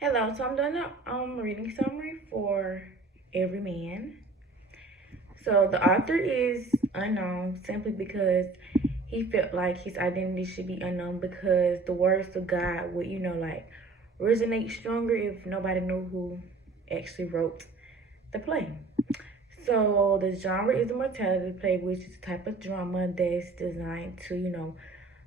Hello, so I'm doing a reading summary for Everyman. So the author is unknown simply because he felt like his identity should be unknown because the words of God would, like resonate stronger if nobody knew who actually wrote the play. So the genre is a mortality play, which is a type of drama that's designed to,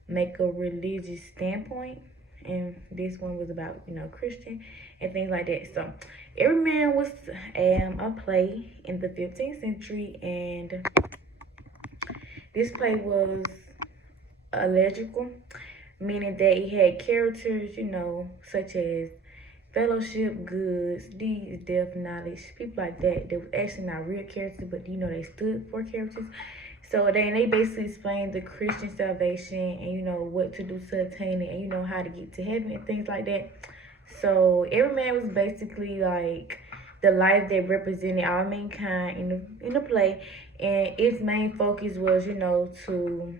make a religious standpoint. And this one was about, Christian and things like that. So Everyman was a play in the 15th century, and this play was allegorical, meaning that it had characters, such as fellowship, goods, deeds, death, knowledge, people like that. They was actually not real characters, but they stood for characters. So they basically explained the Christian salvation and what to do to attain it and how to get to heaven and things like that. So Everyman was basically like the life that represented all mankind in the play, and its main focus was to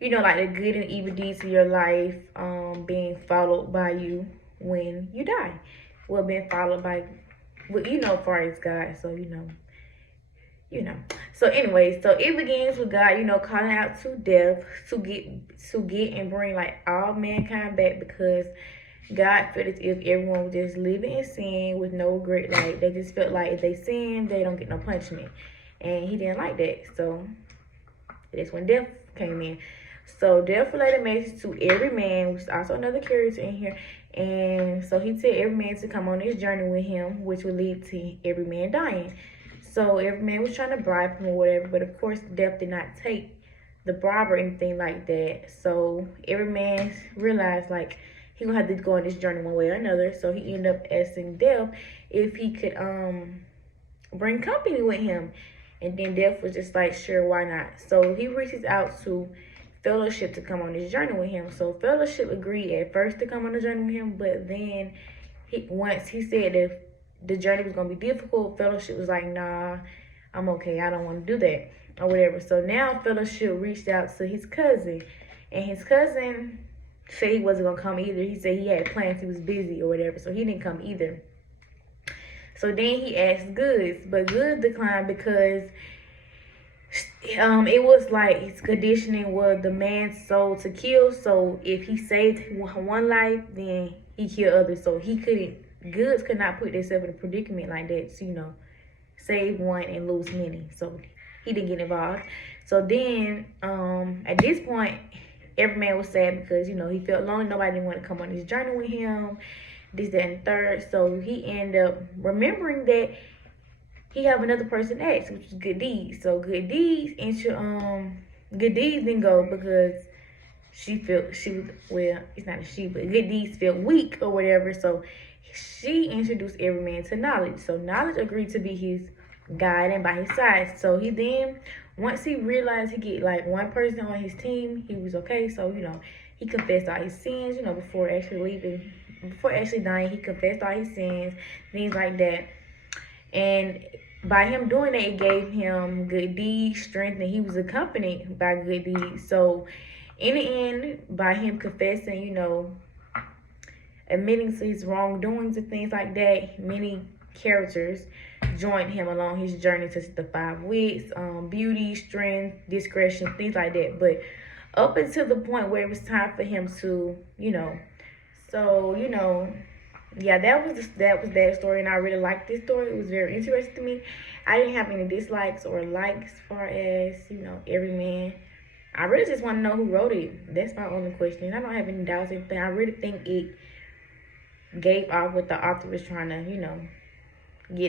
like the good and evil deeds of your life being followed by you when you die. Well, being followed by, well, far as God. So, you know. So anyway, so it begins with God, calling out to death to get and bring like all mankind back because God felt as if everyone was just living in sin with no regret. Like they just felt like if they sin, they don't get no punishment. And he didn't like that. So that's when death came in. So death relayed a message to every man, which is also another character in here. And so he told every man to come on this journey with him, which would lead to every man dying. So every man was trying to bribe him or whatever, but of course death did not take the bribe or anything like that. So every man realized like he gonna have to go on this journey one way or another. So he ended up asking Death if he could bring company with him. And then Death was just like, sure, why not? So he reaches out to Fellowship to come on this journey with him. So Fellowship agreed at first to come on the journey with him, but then once he said that the journey was gonna be difficult, Fellowship was like, nah, I'm okay. I don't want to do that or whatever. So now Fellowship reached out to his cousin, and his cousin said he wasn't gonna come either. He said he had plans, he was busy or whatever, so he didn't come either. So then he asked Goods, but Goods declined because it was like his conditioning was the man's soul to kill. So if he saved one life, then he killed others. So he couldn't. Goods could not put himself in a predicament like that. To, save one and lose many. So he didn't get involved. So then at this point, every man was sad because he felt lonely. Nobody didn't want to come on this journey with him. This, that, and third. So he ended up remembering that he have another person ex, which is Good Deeds. So Good Deeds Good Deeds didn't go because she was, well, it's not a she, but Good Deeds felt weak or whatever. So she introduced every man to Knowledge. So Knowledge agreed to be his guide and by his side. So he then, once he realized he get like one person on his team, he was okay. So he confessed all his sins. Before actually dying, he confessed all his sins, things like that. And by him doing that, it gave him good deeds, strength, and he was accompanied by good deeds. So in the end, by him confessing, admitting to his wrongdoings and things like that, many characters joined him along his journey to the five wits, beauty, strength, discretion, things like that. But up until the point where it was time for him to, so yeah, that story, and I really liked this story. It was very interesting to me. I didn't have any dislikes or likes as far as every man. I really just want to know who wrote it. That's my only question. I don't have any doubts or anything. I really think it gave off what the author was trying to get